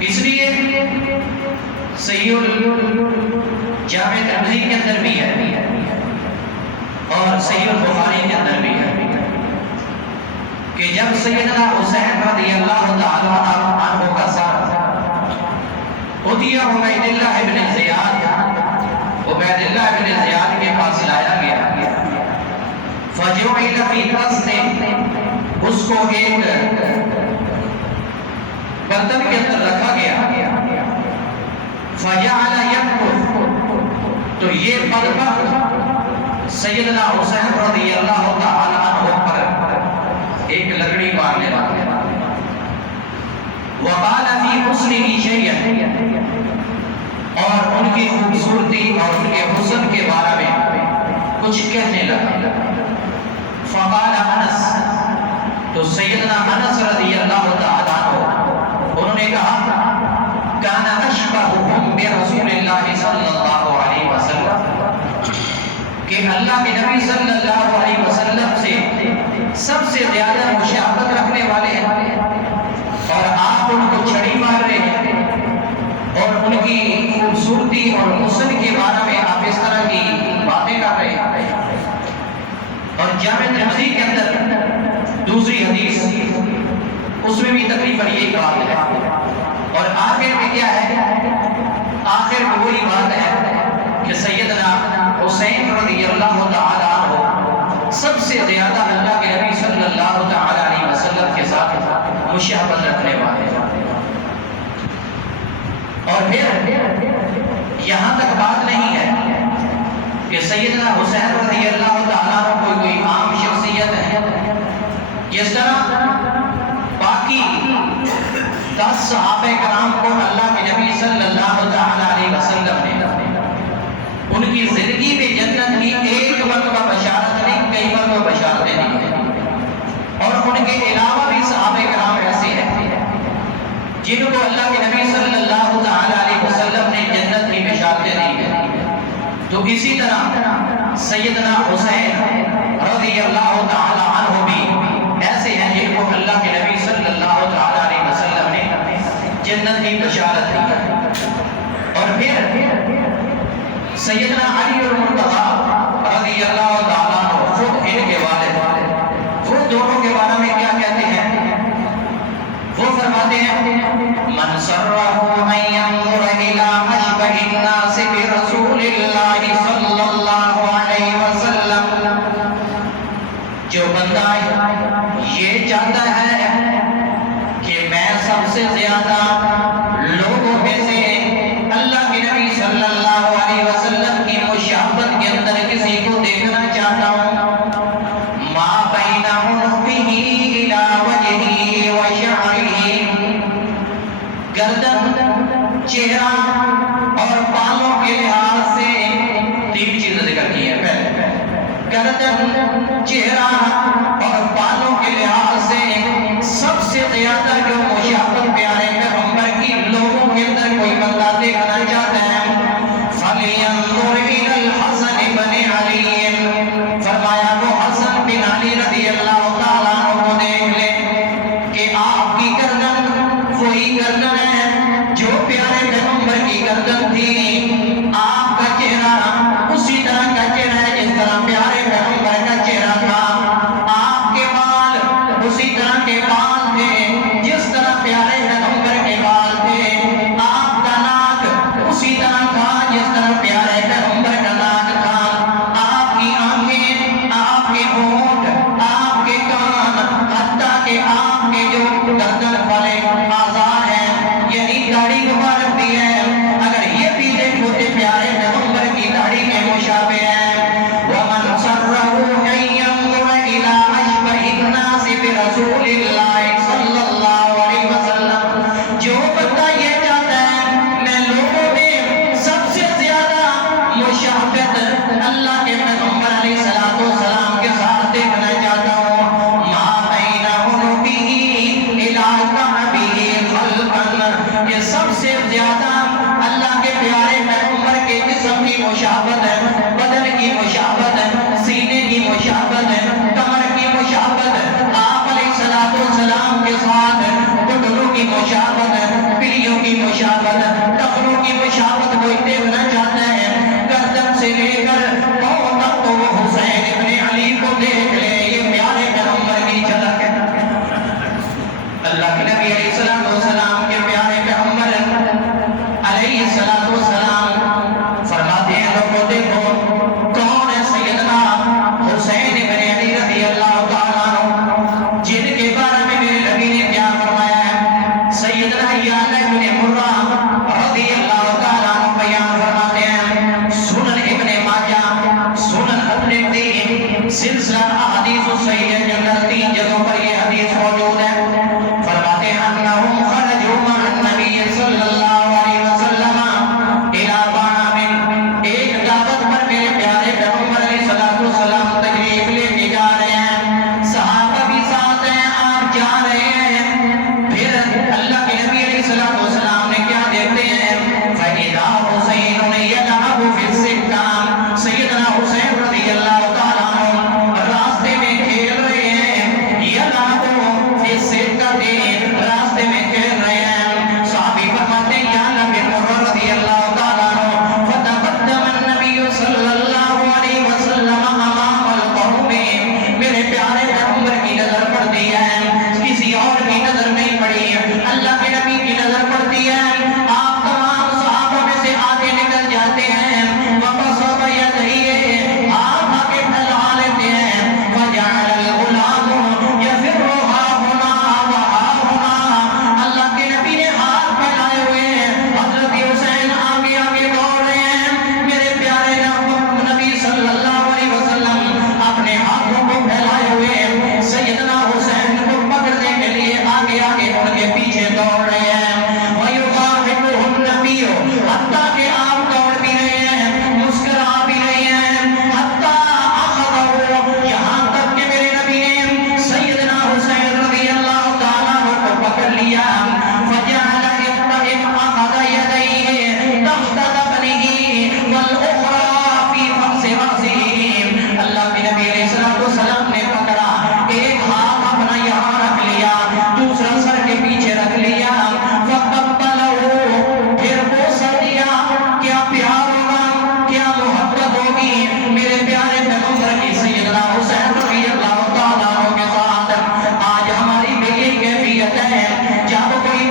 اس لیے صحیح الجامع ترمذی کے اندر بھی ہے اور صحیح البخاری کے اندر بھی ہے کہ جب سیدنا حسین رضی اللہ تعالی عنہ کا سر عبید اللہ ابن زیاد کے پاس لایا گیا، فجعل فی قسط، اس کو ایک برتن کے اندر رکھا گیا، فجعل یکتب، تو یہ ملبہ سیدنا حسین رضی اللہ تعالی عنہ پر ایک لکڑی مارنے لگا، وقال فی حسنہ شیئا، اور ان کی خوبصورتی اور ان کے حسن کے بارے میں کچھ کہنے لگا، فقال انس، تو سیدنا انس رضی اللہ تعالی عنہ انہوں نے کہا کان اشبہہم برسول اللہ صلی اللہ علیہ وسلم، کہ اللہ کے نبی صلی اللہ علیہ وسلم سے سب سے زیادہ مشابہت رکھنے والے ہیں، اور آپ ان کو چھڑی مار رہے ہیں اور ان کی خوبصورتی اور حسن کے بارے میں آپ اس طرح کی باتیں کر رہے ہیں۔ اور جامع ترمذی کے اندر دوسری حدیث اس میں بھی تقریباً یہی بات ہے، اور آخر میں کیا ہے؟ آخر میں وہی بات ہے کہ سیدنا حسین رضی اللہ تعالی عنہ سب سے زیادہ اللہ کے نبی صلی اللہ تعالی علیہ وسلم کے ساتھ مشابہت رکھنے والے ہیں۔ اور پھر یہاں تک بات نہیں ہے کہ سیدنا حسین رضی اللہ تعالیٰ عنہ کوئی عام شخصیت ہے، جس طرح باقی 10 صحابہ کرام کو اللہ کے نبی صلی اللہ تعالیٰ علیہ وسلم نے ان کی زندگی میں جنت کی ایک مرتبہ بشارت نہیں، کئی مرتبہ بشارتیں دی ہیں، اور ان کے علاوہ بھی صحابہ کرام ایسے ہیں جن کو اللہ کے نبی صلی اللہ تعالیٰ علیہ وسلم نے جنت کی بشارتیں دی ہیں۔ تو اسی طرح سیدنا حسین رضی اللہ تعالیٰ عنہ بھی ایسے ہیں جن کو اللہ کے نبی صلی اللہ تعالیٰ علیہ وسلم نے جنت کی بشارت دی ہے۔ اور پھر سیدنا علی المرتضیٰ رضی اللہ تعالیٰ عنہ خود ان کے والد، خود دونوں کے بارے میں کیا کہتے ہیں؟ وہ فرماتے ہیں من سرہ ان ينظر الى اشبہ الناس برسول اللہ صلی اللہ علیہ وسلم، جو بندہ یہ چاہتا ہے کہ میں سب سے زیادہ لوگوں میں سے اللہ کے نبی صلی اللہ علیہ وسلم کی مشابہت کے اندر کسی کو دیکھنا چاہتا ہوں، ما بین عنقہ الی وجہہ وشعرہ، گردن، چہرہ اور بالوں کے لحاظ سے 3 چیزیں ذکر کی ہیں۔ پہلے گردن، چہرہ اور بالوں کے لحاظ سے سب سے زیادہ جو مشابہت پیارے پیغمبر کی لوگوں کے اندر کوئی بندہ دیکھنا چاہتا ہے، فَلْيَنظُرْ إِلَى الْحَسَنِ بْنِ عَلِيٍّ، فرمایا وہ حسن بن علی رضی اللہ تعالیٰ عنہ کو دیکھ لے کہ آپ کی گردن وہی گردن ہے جو پیارے پیغمبر کی گردن تھی، آپ کا چہرہ اسی طرح کا چہرہ ہے جس طرح پیارے پیغمبر کا چہرہ تھا، آپ کے بال اسی طرح کے بال تھے جس طرح پیارے پیغمبر کے بال تھے، آپ کا ناک اسی طرح تھا جس طرح پیارے پیغمبر کا ناک تھا، آپ کی آنکھیں، آپ کے ہونٹ، آپ کے کان، حتیٰ کہ آپ کے جو گردن والے اعضاء ہیں، یعنی داڑھی مبارک بھی ہے، اگر یہ بھی دیکھو کہ پیارے پیغمبر کی داڑھی کے مشابہ ہے۔ وَمَنْ سَرَّهُ أَن يَنظُرَ إِلَى أَشْبَهِ النَّاسِ بِرَسُولِ اللَّهِ صلی اللہ علیہ وسلم، جو بندہ یہ چاہتا ہے میں لوگوں میں سب سے زیادہ مشابہت اللہ کے پیغمبر علیہ السلام کے ساتھ دیکھنا چاہتا ہوں، مَا بَيْنَ عُنُقِهِ إِلَى كَعْبِهِ خَلْقًا، یہ سب سے زیادہ اللہ کے پیارے پیغمبر کے جسم کی مشابہت ہے، بدن کی مشابہت ہے، سینے کی مشابہت ہے، کمر کی مشابہت ہے، آپ علیہ السلام کے ساتھ گھٹنوں کی مشابہت ہے، پلیوں کی علیہ السلام کے پیارے پیغمبر علیہ السلام فرماتے ہیں لوگوں دیکھو کون ہے سیدنا حسین ابن علی رضی اللہ تعالیٰ عنہ، جن کے بارے میں میرے نبی نے کیا فرمایا ہے؟ سیدنا یعلا ابن مرہ رضی اللہ تعالیٰ عنہ بیان فرماتے ہیں، سنن ابن ماجہ، سنن ترمذی، سلسلہ احادیث صحیح کے اندر 3 جگہوں پر یہ حدیث موجود ہے۔ فرماتے ہیں انہم خرجوا مع النبی صلی اللہ علیہ وسلم الى بانام، ایک دعوت پر میرے پیارے پیغمبر علیہ السلام تشریف لے کے جا رہے ہیں، صحابہ بھی ساتھ ہیں، آپ جا رہے ہیں، پھر اللہ کے نبی علیہ السلام نے کیا دیکھتے ہیں؟ فَإِذَا حُسَيْنٌ يَلْعَبُ فِي السِّكَّةِ، سیدنا حسین رضی اللہ تعالیٰ عنہ راستے میں کھیل رہے ہیں، يَلْعَبُ فِي السِّكَّةِ، راستے میں کھیل رہے ہیں۔ صحابی فرماتے ہیں یعلا بن مرہ رضی اللہ تعالیٰ عنہ فَتَقَدَّمَ النَّبِيُّ صلی اللہ علیہ وسلم امام القوم، میرے پیارے پیغمبر کی نظر پڑتی ہے، کسی اور کی نظر نہیں پڑی، اللہ کے نبی کی نظر پڑتی ہے، آپ تمام صحابہ میں سے آگے نکل جاتے ہیں، وَقَصَبَ يَدَيْهِ، آپ آگے پھیلا لیتے ہیں، وَجَعَلَ الْغُلَامُ يَفِرُّ هَا هُنَا وَهَا هُنَا، اللہ کے نبی نے ہاتھ پھیلائے ہوئے ہیں، حضرت حسین آگے آگے دوڑ رہے ہیں، میرے پیارے نبی صلی اللہ علیہ وسلم اپنے ہاتھوں کو پھیلائے ہوئے ہیں، سیدنا حسین کو پکڑنے کے لیے آگے آگے ان کے پیچھے دوڑ رہے ہیں، وَيُخَافِقُهُ النَّبِيُّ، حتیٰ کہ آپ دوڑ بھی رہے ہیں، مسکرا بھی رہے ہیں، حتیٰ أَخَذَهُ، یہاں تک کہ میرے نبی نے سیدنا حسین رضی اللہ تعالیٰ عنہ کو پکڑ لیا، فَجَعَلَ أَخَذَ يَدَيْهِ تَحْتَ ذَقْنِهِ وَالْأُخْرَى فِي فَخْذِ رَأْسِهِ، اللہ کے نبی علیہ السلام نے پکڑا، ایک ہاتھ اپنا یہاں رکھ لیا، دوسرا سر کے پیچھے رکھ لیا، فَقَبَّلَهُ، پھر بوسہ دیا، کیا پیار ہوگا، کیا محبت ہوگی میرے پیارے پیغمبر کی سیدنا حسین رضی اللہ تعالیٰ عنہ کے ساتھ۔ آج ہماری بھی یہی کیفیت ہے، جب کوئی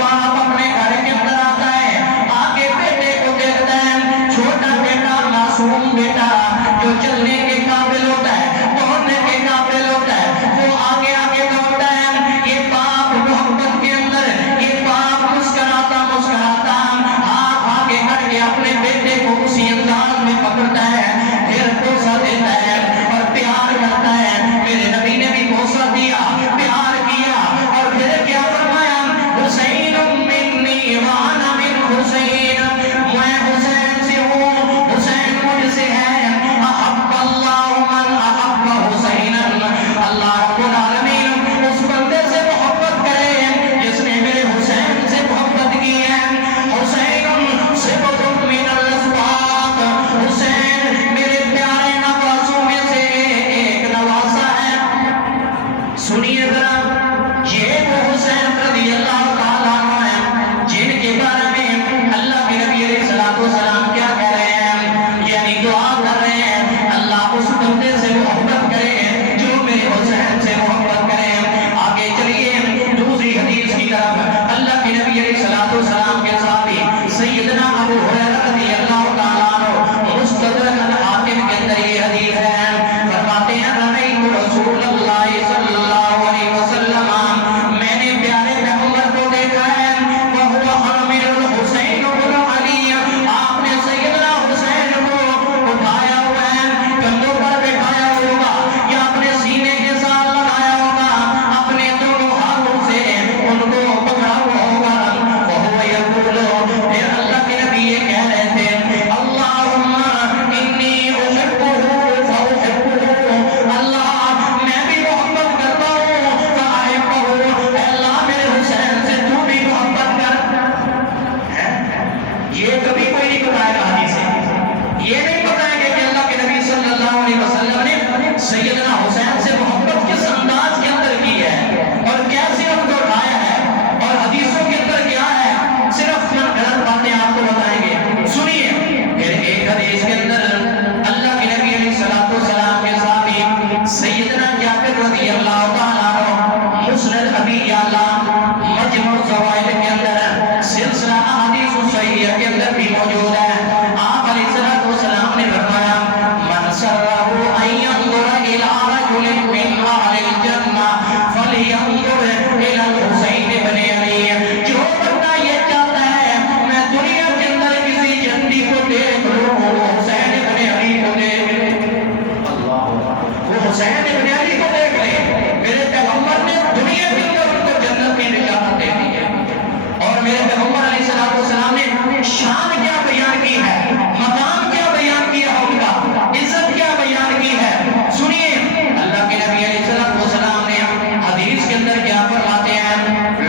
میرے پیغمبر علیہ السلام نے شان کیا بیان کی ہے، مقام کیا بیان کیا ہے، ان کا عزت کیا بیان کی ہے. سنیے اللہ کے نبی علیہ السلام نے حدیث کے اندر کیا فرماتے ہیں.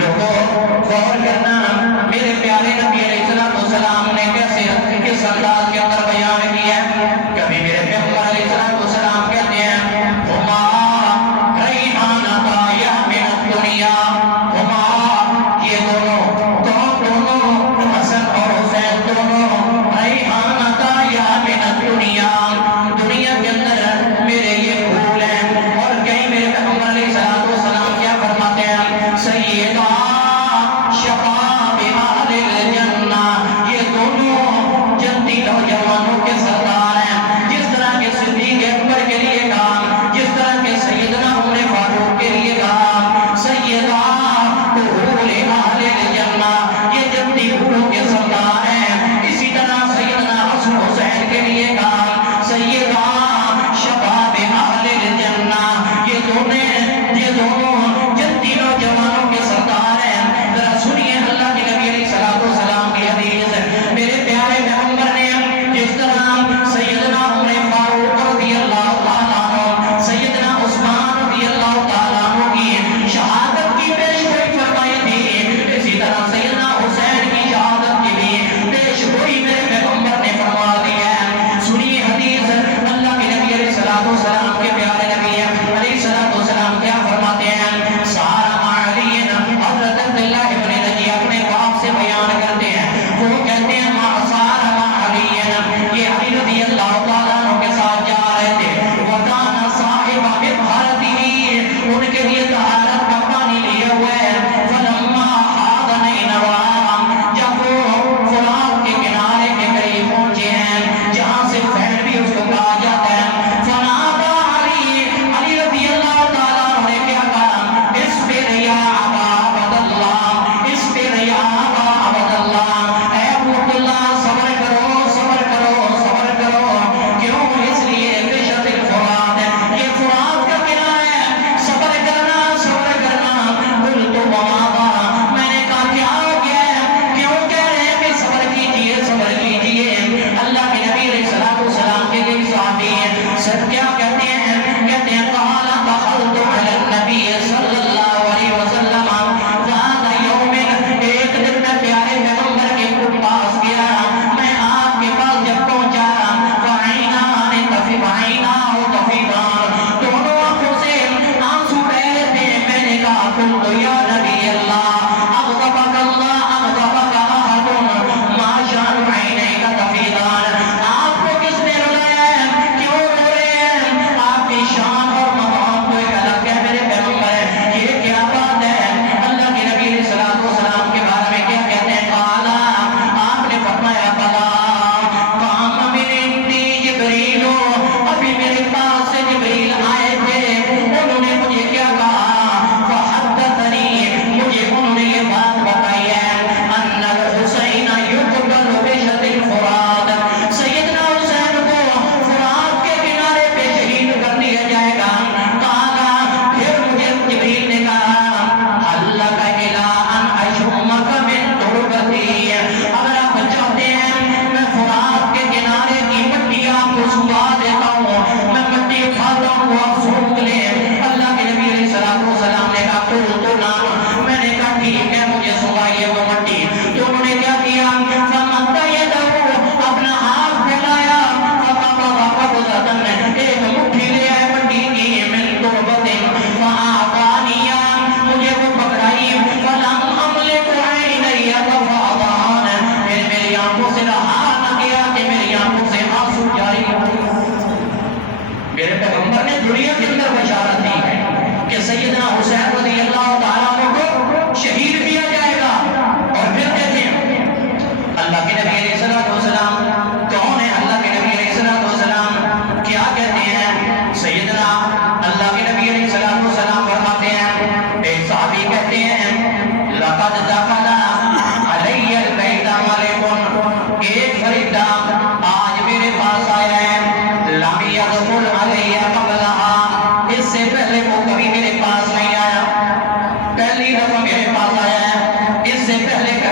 لوگوں غور کرنا، میرے پیارے نبی علیہ السلام نے کیسے کس انداز کے اندر بیان کیا ہے. کبھی میرے پیغمبر علیہ السلام کہتے ہیں ہما ریحانتا یحمل الدنیا، ہما یہ دونوں حسن اور حسین دونوں ریحان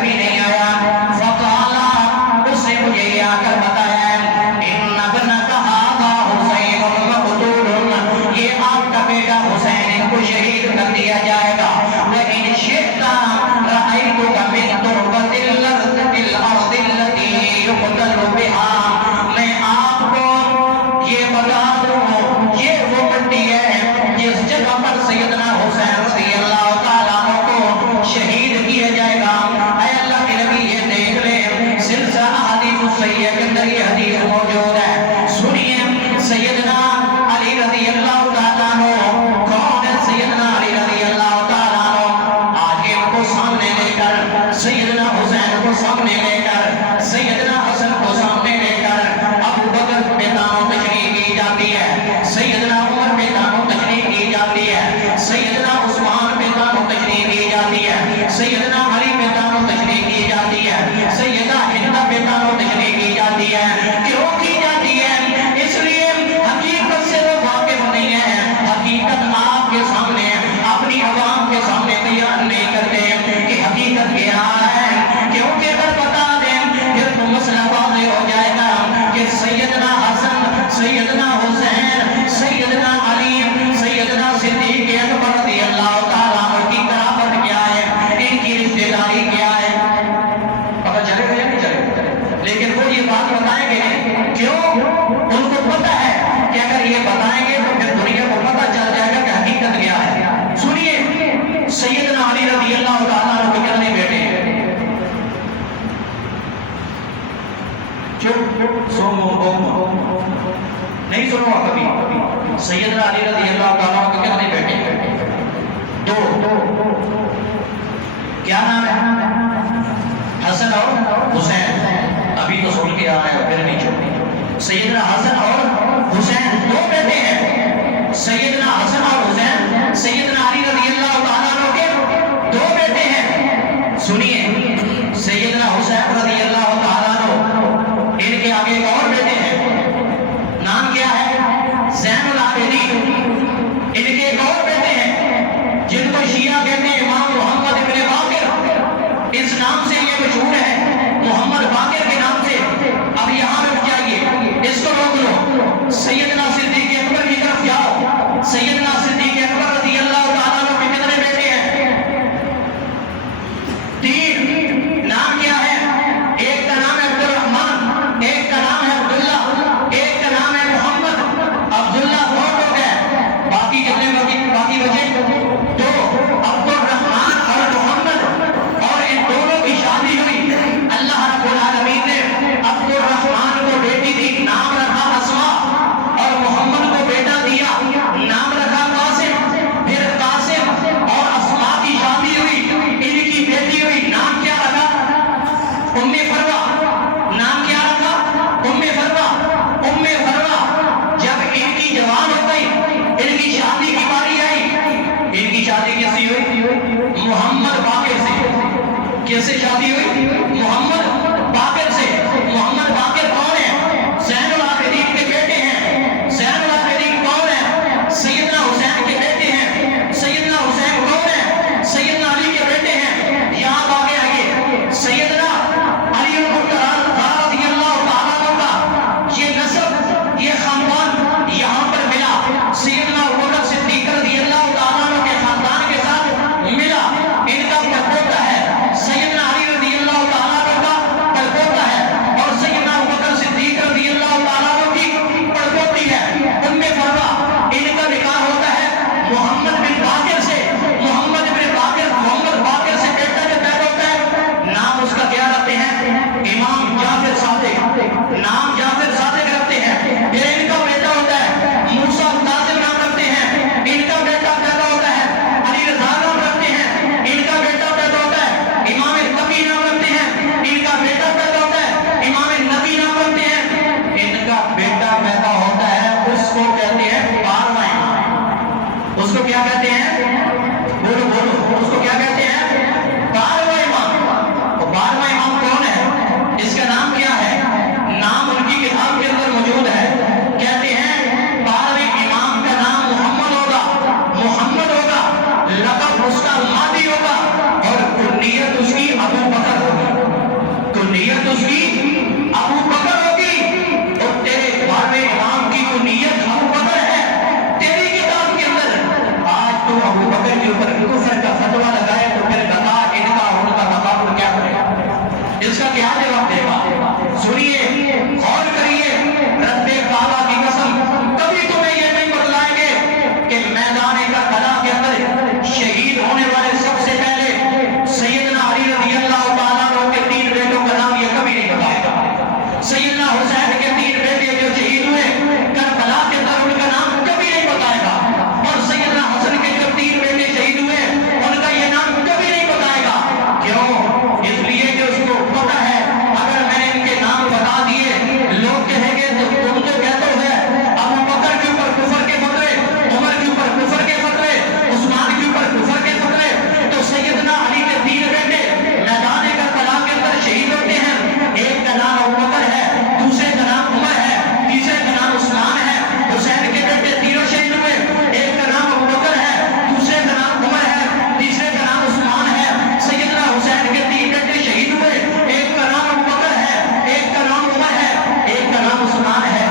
نبی نہیں آیا فقالا اس نے مجھے یہ آ کر بتایا ان ابنک ھذا حسین مقتول یہ آپ کا بیٹا حسین ان کو شہید کر دیا جائے گا وَإِنْ شِئْتَ رَأَيْتُكَ مِنْ تُرْبَةِ الْأَرْضِ الَّتِي يُقْتَلُ بِهَا میں آپ کو یہ بتا دوں یہ وہ مٹی ہے جس جگہ پر سیدنا حسین رضی اللہ تعالیٰ عنہ کو شہید کیا جائے گا اے اللہ کے نبی یہ دیکھ لیں سلسلہ حدیث الصحیح کے اندر یہ حدیث موجود ہے سنیے سیدنا علی رضی اللہ تعالیٰ عنہ کون ہے سیدنا علی رضی اللہ تعالیٰ عنہ آگے ان کو سامنے لے کر سیدنا حسین کو سامنے لے کر سیدنا حسن کو سامنے لے کر ابو بکر پہ داموں تشریح کی جاتی ہے سیدنا عمر پہ داموں تشریح کی جاتی ہے سیدنا عثمان پہ داموں تشریح کی جاتی ہے سیدنا علی پہ داموں تشریح کی جاتی ہے سیدہ ہند پہ داموں تشریح کی جاتی ہے کیوں کی جاتی ہے اس لیے حقیقت سے وہ واقف نہیں ہے حقیقت آپ کے سامنے اپنی عوام کے سامنے بیان نہیں کرتے کہ حقیقت کیا ہے کیونکہ اگر بتا دیں پھر تو مسئلہ واضح ہو جائے گا کہ سیدنا حسن سیدنا حسین سیدنا علی سیدنا صدیق اکبر رضی اللہ تعالیٰ عنہ کی قرابت کیا ہے ان کی رشتہ داری کیا ہے پتہ چلے گا یا نہیں چلے گا لیکن وہ یہ بات بتائیں گے کیوں ان کو پتہ ہے کہ اگر یہ بتائیں گے تو پھر دنیا کو پتہ چل جائے گا کہ حقیقت کیا ہے سنیے سیدنا علی رضی اللہ تعالیٰ عنہ کے کتنے بیٹے ہیں چپ سنو نہیں سنو کبھی سیدنا علی رضی اللہ تعالیٰ کے کتنے بیٹے ہیں دو کیا نام ہے حسن اور حسین ابھی تو سن کے آ رہے ہیں پھر نہیں چھوڑی سیدنا حسن اور حسین دو بیٹے ہیں سیدنا حسن اور حسین سیدنا علی رضی اللہ تعالیٰ کے دو بیٹے ہیں سنیے سیدنا حسین رضی اللہ تعالیٰ ان کے آگے ایک اور بیٹے ہیں نام کیا ہے زین العابدین ان کے ایک اور بیٹے ہیں جن کو شیعہ کہتے ہیں امام محمد ابن باقر اس نام سے یہ مشہور ہے محمد باقر کے نام سے اب یہاں رک جائیے اس کو روک لو سیدنا صدیق اکبر کی طرف جاؤ سیدنا صدیق اکبر رضی اللہ تعالیٰ عنہ کے کتنے بیٹے ہیں تین نام کیا ہے ایک کا نام ہے عبد الرحمن ایک کا نام ہے عبداللہ ایک کا نام ہے محمد عبداللہ فوت ہو گئے باقی کتنے باقی بچے دو عبد الرحمن اور محمد اور ان دونوں کی شادی ہوئی اللہ رب العالمین نے عبد الرحمن کو بیٹی دی نام رکھا اسماء اور محمد کو بیٹا دیا نام رکھا قاسم پھر قاسم اور اسماء کی شادی ہوئی ان کی بیٹی ہوئی نام کیا رکھا ام فروا نام کیا رکھا ام فروا جب ان کی جوان ہو گئی ان کی شادی کی باری آئی ان کی شادی کس سے ہوئی محمد باقر سے کیسے شادی ہوئی محمد باقر سے محمد باقر کون ہے زین العابدین کے بیٹے ہیں زین العابدین کون ہے سیدنا حسین کے بیٹے ہیں سیدنا حسین کون ہے سیدنا علی کے بیٹے ہیں یہاں آگے آگے سیدنا علی رضی اللہ تعالیٰ کا یہ نسب یہ خاندان یہاں پر ملا سیدنا ابوبکر صدیق رضی اللہ تعالیٰ کے خاندان کے ساتھ ملا ان کا پڑپوتا ہے سیدنا علی رضی اللہ تعالیٰ کا پڑپوتا ہے اور سیدنا ابوبکر صدیق رضی اللہ تعالیٰ کی پڑپوتی ہے ام فروا ان کا نکاح ہوتا ہے محمد بن باقر سے محمد باقر سے بیٹا جو پیدا ہوتا ہے نام اس کا کیا رکھتے ہیں امام جعفر صادق نام جعفر صادق رکھتے ہیں پھر ان کا بیٹا ہوتا ہے موسیٰ کاظم نام رکھتے ہیں ان کا بیٹا پیدا ہوتا ہے علی رضا نام رکھتے ہیں ان کا بیٹا پیدا ہوتا ہے امام تقی نام رکھتے ہیں ان کا بیٹا پیدا ہوتا ہے امام نبی نام رکھتے ہیں ان کا بیٹا پیدا ہوتا ہے اس کو کہتے ہیں 12واں امام اس کو کیا کہتے ہیں بولو اس کو کیا کہتے ہیں 12واں امام 12واں امام کون ہے اس کا نام کیا ہے نام ان کی اس کا کیا جواب دے گا؟ سنیے، غور کریے، رب کعبہ کی قسم کبھی تمہیں یہ نہیں بتلائیں گے کہ میدان کربلا کے اندر شہید ہونے والے سب سے پہلے سیدنا علی رضی اللہ تعالیٰ عنہ کے 3 بیٹوں کا نام یہ کبھی نہیں بتائے گا۔ سیدنا حسین کے 3 بیٹے جو شہید ہوئے کربلا کے اندر ان کا نام کبھی نہیں بتائے گا، اور سیدنا حسن کے جو 3 بیٹے شہید ہوئے ان کا یہ نام کبھی نہیں بتائے گا۔ کیوں؟ اس لیے کہ اس کو پتہ ہے اگر میں نے ان کے نام بتا دیے لوگ کہیں گے تو تم تو کہتے ہو ابو بکر کے اوپر کفر کے فتوے، عمر کے اوپر کفر کے فتوے، عثمان کے اوپر کفر کے فتوے، تو سیدنا علی کے 3 بیٹے میدان کربلا کے اندر شہید ہوتے ہیں، ایک کا نام ابو بکر ہے، دوسرے کا نام عمر ہے، تیسرے کا نام عثمان ہے۔ حسین کے بیٹے تینوں شہید ہوئے، ایک کا نام ابو بکر ہے، دوسرے کا نام عمر ہے، تیسرے کا نام عثمان ہے۔ سیدنا حسین کے 3 بیٹے شہید ہوئے، ایک کا نام ابو بکر ہے، ایک کا نام عمر ہے، ایک کا نام عثمان ہے۔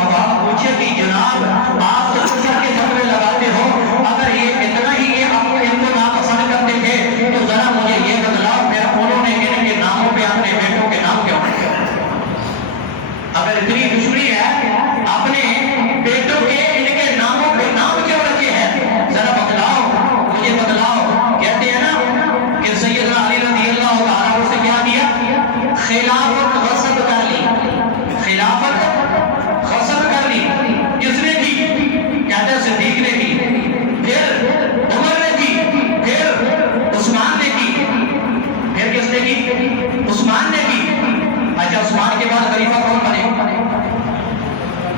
اب آپ پوچھے کہ جناب آپ تو کفر کے فتوے لگاتے ہو، اگر یہ اتنا ہی یہ ان کو ناپسند کرتے تھے تو ذرا مجھے یہ بتلاؤ پھر انہوں نے ان کے ناموں پہ اپنے بیٹوں کے نام کیوں رکھے؟ اگر اتنی دشمنی ہے اپنے بیٹوں کے ان کے ناموں پہ نام کیوں رکھے ہیں؟ ذرا بتلاؤ، مجھے بتلاؤ۔ کہتے ہیں نا کہ سیدنا علی رضی اللہ تعالیٰ عنہ سے کیا کیا؟ خلافت غصب کر لی، خلافت غصب کر لی۔ کس نے کی؟ کہتے ہیں صدیق نے کی، پھر عمر نے کی، پھر عثمان نے کی، پھر کس نے کی؟ عثمان نے کی۔ اچھا عثمان کے بعد خلیفہ کون بنے؟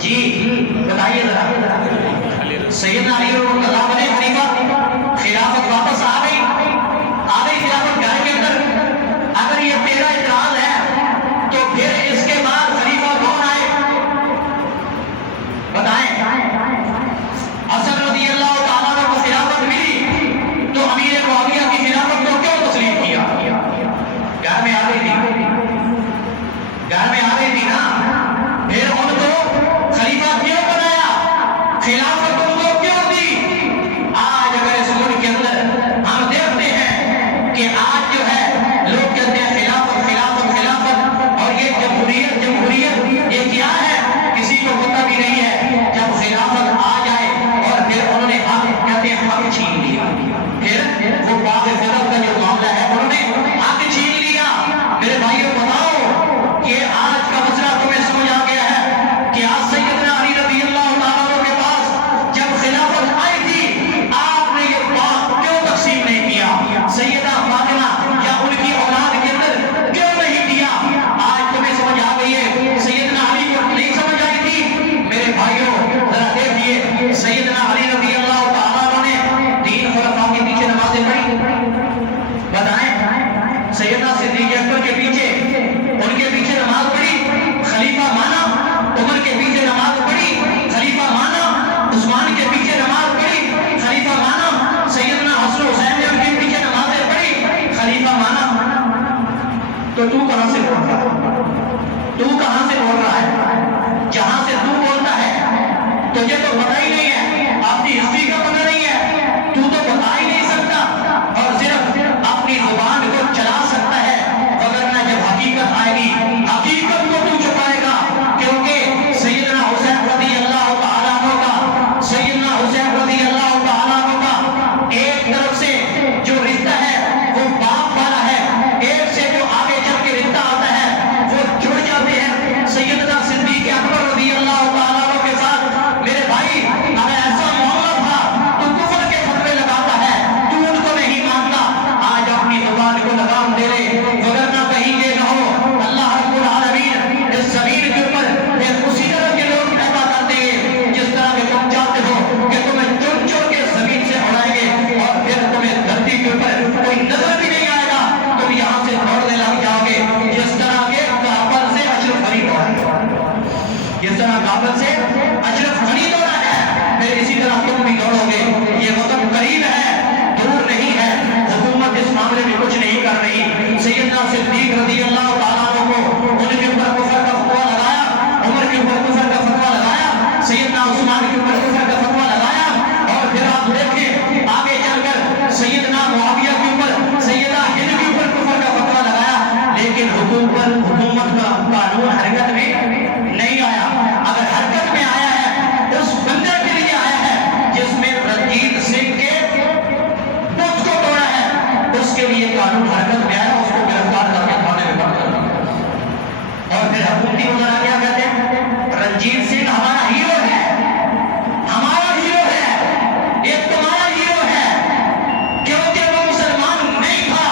جی بتائیے ذرا۔ سیدنا علی رضی اللہ بنے خلیفہ، خلافت واپس آ گئی خلافت گھر کے اندر۔ اگر یہ تیرا اعتراض ہے تو پھر اس کے بعد خلیفہ کون آئے بتائیں؟ حسن رضی اللہ تعالیٰ عنہ کو خلافت ملی تو امیر معاویہ کی خلافت کو کیوں تسلیم کیا؟ گھر میں آ گئی تھی، گھر میں آ گئی تھی نا، پھر ان کو خلیفہ کیوں بنایا؟ خلافت ان کو کیوں دی؟ آج اگر اس ملک کے اندر ہم دیکھتے ہیں کہ آج جو ہے لوگ کہتے ہیں خلافت خلافت خلافت، اور یہ جمہوریت جمہوریت یہ کیا ہے کسی کو پتہ بھی نہیں ہے۔ جب خلافت آ جائے اور پھر انہوں نے حق کہتے ہیں حق چھین لیا، پھر وہ باغ فضل کا جو معاملہ ہے انہوں نے حق چھین لیا۔ میرے بھائیوں بتاؤ کہ آج کا مسئلہ تمہیں سمجھ آ گیا ہے کہ آج سیدنا علی رضی اللہ تعالیٰ عنہ کے پاس جب خلافت آئی تھی آپ نے یہ باغ کیوں تقسیم نہیں کیا؟ سیدہ فاطمہ یا ان کی اولاد کے اندر کیوں نہیں دیا؟ آج تمہیں سمجھ آ گئی ہے، سیدنا علی کو نہیں سمجھ آئی تھی؟ میرے بھائیوں ذرا دیکھیے، سیدنا علی رضی اللہ تعالیٰ عنہ نے 3 خلفاء کے پیچھے نمازیں پڑھی، بتائیں؟ سیدنا صدیق اکبر کے پیچھے ان کے پیچھے نماز پڑھی، خلیفہ مانا، عمر کے پیچھے نماز پڑھی، خلیفہ مانا، عثمان کے پیچھے نماز پڑھی، خلیفہ مانا، سیدنا حسن حسین نے ان کے پیچھے نمازیں پڑھی، خلیفہ مانا۔ تو کہاں سے بول رہا ہے؟ تو کہاں سے بول رہا ہے؟ جہاں سے تو بولتا ہے تجھے تو پتہ ہی نہیں ہے، اپنی ہسٹری کا پتہ نہیں ہے، تو بتا ہی نہیں سکتا اور صرف اپنی زبان کو چلا سکتا ہے، وگرنہ جب حقیقت آئے گی حقیقت کو تو چھپائے گا۔ کیونکہ سیدنا حسین رضی اللہ تعالیٰ عنہ کا، سیدنا حسین رضی اللہ تعالیٰ عنہ کا ایک طرف سے جو رشتہ ہے وہ باپ والا ہے، ایک سے جو آگے چل کے رشتہ آتا ہے وہ جڑ جاتے ہیں سیدنا صدیق اکبر رضی اللہ تعالیٰ عنہ کے ساتھ۔ میرے بھائی اگر ایسا معاملہ تھا اوپر حکومت کا قانون حرکت میں نہیں آیا. اگر حرکت میں آیا ہے اس بندے کے لیے آیا ہے جس میں رنجیت سنگھ کے بت کو توڑا ہے, اس کے لیے قانون حرکت میں آیا, اس کو گرفتار کر کے تھانے میں بند کر دیا. اور پھر حکومتی وزراء کیا کہتے ہیں, رنجیت سنگھ ہمارا ہیرو ہے, ہمارا ہیرو ہے, یہ تمہارا ہیرو ہے, کیونکہ وہ مسلمان نہیں تھا.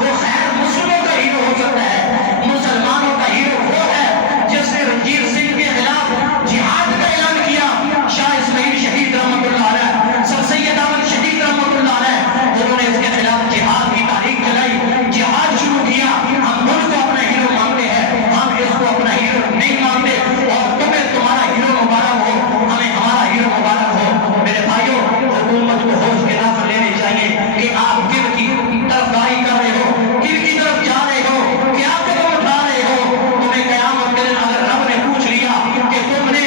وہ خیر مسلموں کا ہیرو ہو سکتا ہے, مسلمانوں کا ہیرو وہ ہے جس نے رنجیت سنگھ کے خلاف جہاد کا اعلان کیا. شاہ اسماعیل شہید رحمۃ اللہ علیہ, سر سید احمد شہید رحمۃ اللہ علیہ, انہوں نے اس کے خلاف جہاد کی تاریخ چلائی, جہاد شروع کیا. ہم ان کو اپنا ہیرو مانتے ہیں, ہم اس کو اپنا ہیرو نہیں مانتے. اور تمہیں تمہارا ہیرو مبارک ہو, ہمیں ہمارا ہیرو مبارک ہو. میرے بھائیوں, حکومت کو ہوش کے نظر لینے چاہیے کہ آپ کن کی طرف داری کر رہے ہو, کن کی طرف جا رہے ہو, کیا قدم اٹھا رہے ہو. تمہیں قیامت کے دن اگر رب نے پوچھ لیا کہ تم نے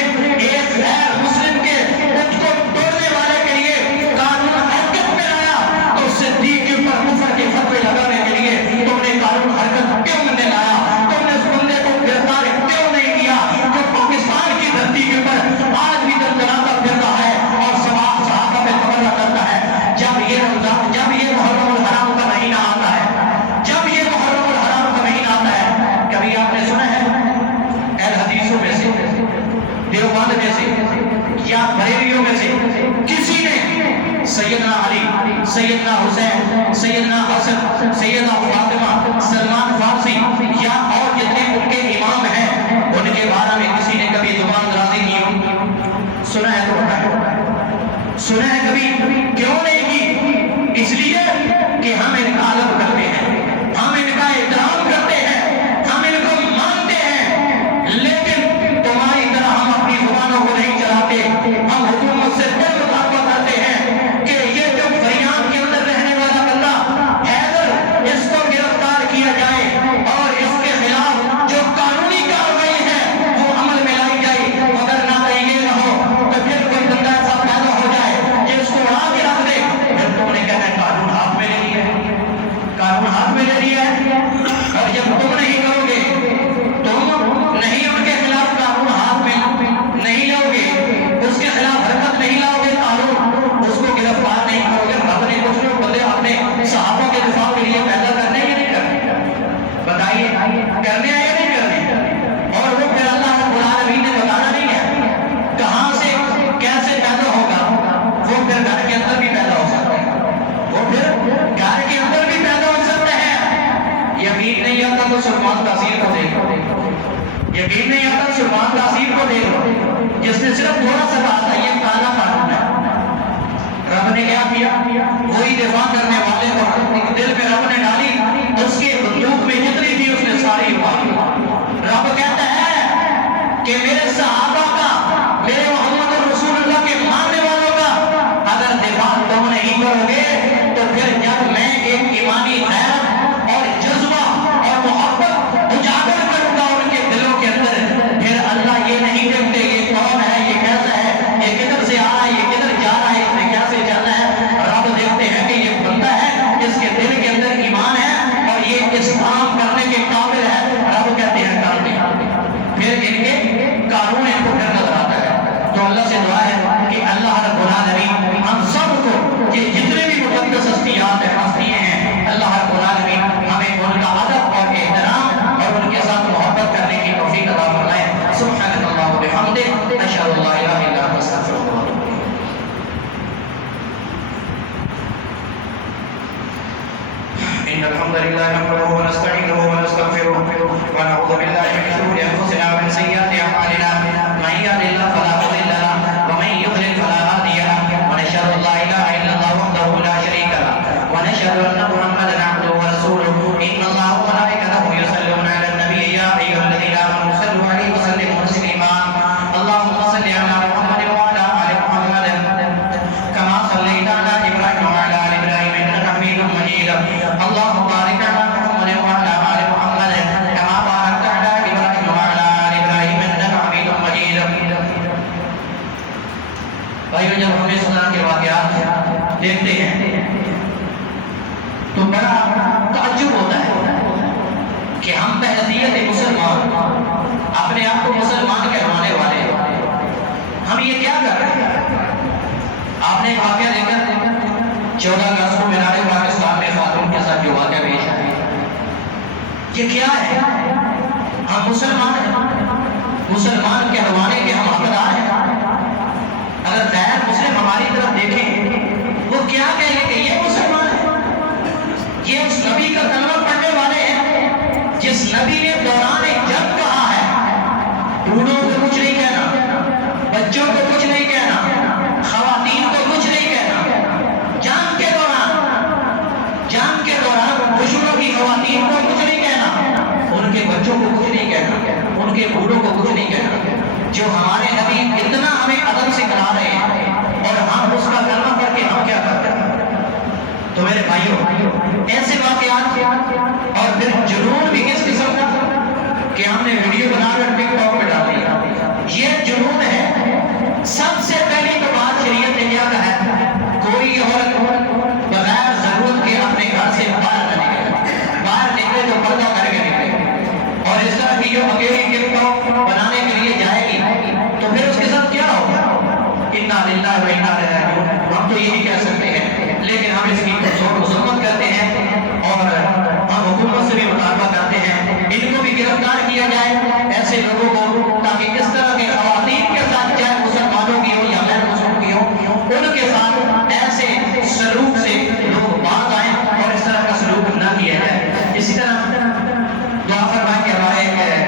ایک غیر مسلم کے خود کو توڑنے والے کے لیے قانون حرکت میں لایا, تو صدیق کے اوپر کفر کے فتوے لگانے کے لیے تم نے قانون حرکت کیوں نہیں لایا؟ تم نے اس بندے کو گرفتار کیوں نہیں کیا جو پاکستان کی دھرتی کے اوپر آج بھی دلدلاتا پھرتا ہے اور صحابہ پہ تبرہ کرتا ہے؟ جب یہ رمضان, جب یہ محرم الحرام کا مہینہ آتا ہے, جب یہ محرم الحرام کا مہینہ آتا ہے, کبھی آپ نے سنا ہے اہل حدیثوں میں سے, دیوبند میں سے یا بریلیوں میں سے کسی نے سیدنا علی, سیدنا حسین, سیدنا حسن, سیدہ فاطمہ, سلمان فارسی یا اور جتنے ان کے امام ہیں ان کے بارے میں کسی نے کبھی زبان درازی کی؟ سنا ہے تو بتائیں, سنا ہے کبھی؟ کیوں نہیں کی؟ اس لیے کہ ہم ان کا ادب کرتے ہیں, ہم ان کا احترام کرتے ہیں, ہم ان کو مانتے ہیں. لیکن تمہاری طرح ہم اپنی زبانوں کو نہیں چلاتے. ہم حکومت سے دل مطالبہ کرتے ہیں کہ یہ جو فریاد کے اندر رہنے والا بندہ حیدر, اس کو گرفتار کیا جائے اور اس کے خلاف جو قانونی کارروائی ہے وہ عمل میں لائی جائے. اگر نہ کہیں یہ نہ ہو تو پھر کوئی بندہ ایسا پیدا ہو جائے کہ اس کو اڑا کے رکھ دے, پھر تم نے کہنا ہے قانون ہاتھ میں لے لیا ہے, قانون ہاتھ میں لے لیا ہے. اور جب تم نہیں کرو گے, تم نہیں ان کے خلاف قانون ہاتھ میں نہیں لاؤ گے, اس کے خلاف حرکت نہیں لاؤ گے, قانون اس کو گرفتار نہیں کرو گے. رب نے کچھ لوگ بندے اپنے صحابوں کے دفاع کے لیے پیدا کرنے یا نہیں کرنے؟ بتائیے, کرنے آئے نہیں کرنے؟ اور وہ پھر اللہ رب العالمین نے بتانا نہیں ہے کہاں سے کیسے پیدا ہوگا. وہ پھر گھر کے اندر بھی پیدا ہو سکتا ہے, وہ پھر گھر کے اندر بھی پیدا ہو سکتا ہے. یقین نہیں آتا تو سلمان تاثیر کو دیکھو, یقین نہیں آتا سلمان تاثیر کو دیکھو, جس نے صرف تھوڑا سا کہا تھا یہ کالا قانون ہے. رب نے کیا کیا؟ وہی دفاع کرنے والے کو دل پہ رب نے ڈالی, اس کے بندوق میں جتنی تھی اس نے ساری ماری. رب کہتا ہے کہ میرے صحابہ کا, میرے محمد رسول اللہ کے ماننے والوں کا اگر دفاع تم نہیں کرو گے تو پھر جب میں ایک ایمانی غیرت اور جذبہ اور محبت اجاگر کروں گا ان کے دلوں کے اندر, پھر اللہ یہ نہیں دیکھتے یہ کون ہے, یہ کیسا ہے, یہ کدھر سے آ رہا ہے, یہ کدھر جا رہا ہے, اس نے کیسے چلنا ہے. رب دیکھتے ہیں کہ یہ بندہ ہے, اس کے دل کے اندر ایمان ہے اور یہ اس کام کرنے کے قابل ہے. رب کہتے ہیں کر دیں, پھر ان کے قانون ان کو پھر نظر آتا ہے. تو اللہ سے دعا ہے کہ اللہ رب العالمین ہم سب کو یہ جتنے بھی مقدس ہستیات ہیں, ہستیاں ہیں, اللہ رب العالمین ہمیں ان کا ادب اور احترام اور ان کے ساتھ محبت کرنے کی توفیق عطا فرمائے. سبحانک اللہم و بحمدک, اشہد ان لا الہ الا انت, استغفرک و اتوب الیک. ان الحمد لله نحمده ونستعينه ونستغفره ونعوذ بالله من شرور انفسنا ومن سيئات اعمالنا, من يهده الله فلا مضل له ومن يضلل فلا هادي له, ونشهد ان لا اله الا الله وحده لا شريك له, ونشهد ان محمدا عبده ورسوله. ان الله وملائكته يصلون على النبي يا ايها الذين امنوا صلوا عليه وسلموا تسليما. اللهم صل على محمد وعلى ال محمد كما صليت على ابراهيم وعلى ال ابراهيم انك حميد مجيد. اللهم بارك على محمد وعلى ال محمد كما باركت على ابراهيم وعلى ال ابراهيم انك حميد مجيد. بھائیو, جب ہم اس طرح کے واقعات دیکھتے ہیں تو بڑا تعجب ہوتا ہے کہ ہم ہم بحیثیت مسلمان اپنے آپ کو مسلمان کہلوانے والے ہم یہ کیا کر رہے ہیں؟ آپ نے ایک واقعہ دیکھا 14 اگست کو مینار پاکستان میں خاتون کے ساتھ جو واقعہ پیش آیا، یہ کیا ہے؟ ہم مسلمان ہیں، مسلمان کہلوانے کے ہم حقدار ہیں۔ اگر غیر مسلم ہماری طرف دیکھیں وہ کیا کہیں گے کہ یہ مسلمان ہے، یہ اس نبی کا کلمہ پڑھنے والے ہیں جس نبی نے دوران جنگ کہا ہے بوڑھوں کو کچھ نہیں کہنا، بچوں کو کچھ نہیں کہنا، خواتین کو کچھ نہیں کہنا، جنگ کے دوران دشمنوں کی خواتین کو کچھ نہیں کہنا، ان کے بچوں کو کچھ نہیں کہنا، ان کے بوڑھوں کو کچھ نہیں کہنا۔ جو ہمارے نبی اتنا ہمیں ادب سکھا رہے ہیں اور ہم اس کا کلمہ پڑھ کے ہم کیا کرتے ہیں؟ تو میرے بھائیوں، ایسے واقعات اور پھر جنون بھی کس قسم کا کہ ہم نے ویڈیو بنا کر ٹک ٹاک پہ ڈال دیا، یہ جنون ہے۔ سب سے پہلی تو بات شریعت نے کیا کہا ہے، کوئی عورت بغیر ضرورت کے اپنے گھر سے باہر نہ نکلے، باہر نکلے تو پردہ کر کے نکلے، اور اس طرح کی جو اکیلی ٹک ٹاک بنانے کے لیے جائے گی تو پھر اس کے ساتھ کیا ہوگا؟ انا للہ و انا الیہ راجعون، ہم تو یہی کہہ سکتے ہیں، لیکن ہم اس کی مذمت کرتے ہیں اور ہم حکومت سے بھی مطالبہ کرتے ہیں ان کو بھی گرفتار کیا جائے، ایسے لوگوں کو، تاکہ اس طرح کی خواتین کے ساتھ چاہے مسلمانوں کی ہو یا غیر مسلموں کی ہو، ان کے ساتھ ایسے سلوک سے لوگ باز آئیں اور اس طرح کا سلوک نہ کیا جائے۔ اسی طرح دعا فرمائیں کہ ہمارے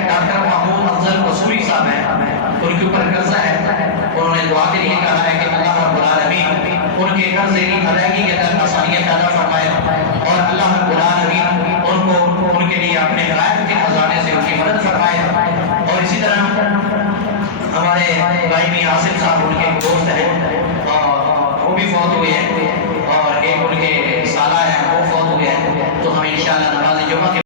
ڈاکٹر محمود افضل قصوری صاحب ہیں، ان کے اوپر قرضہ ہے، انہوں نے دعا کے لیے کہا ہے کہ اللہ رب العالمین ان کے قرض کی ادائیگی کے اندر آسانیت پیدا فرمائے اور اللہ رب العالمین ان کو ان کے لیے اپنے غائب کے خزانے سے ان کی مدد فرمائے۔ اور اسی طرح ہمارے بھائی میاں آصف صاحب ان کے دوست ہیں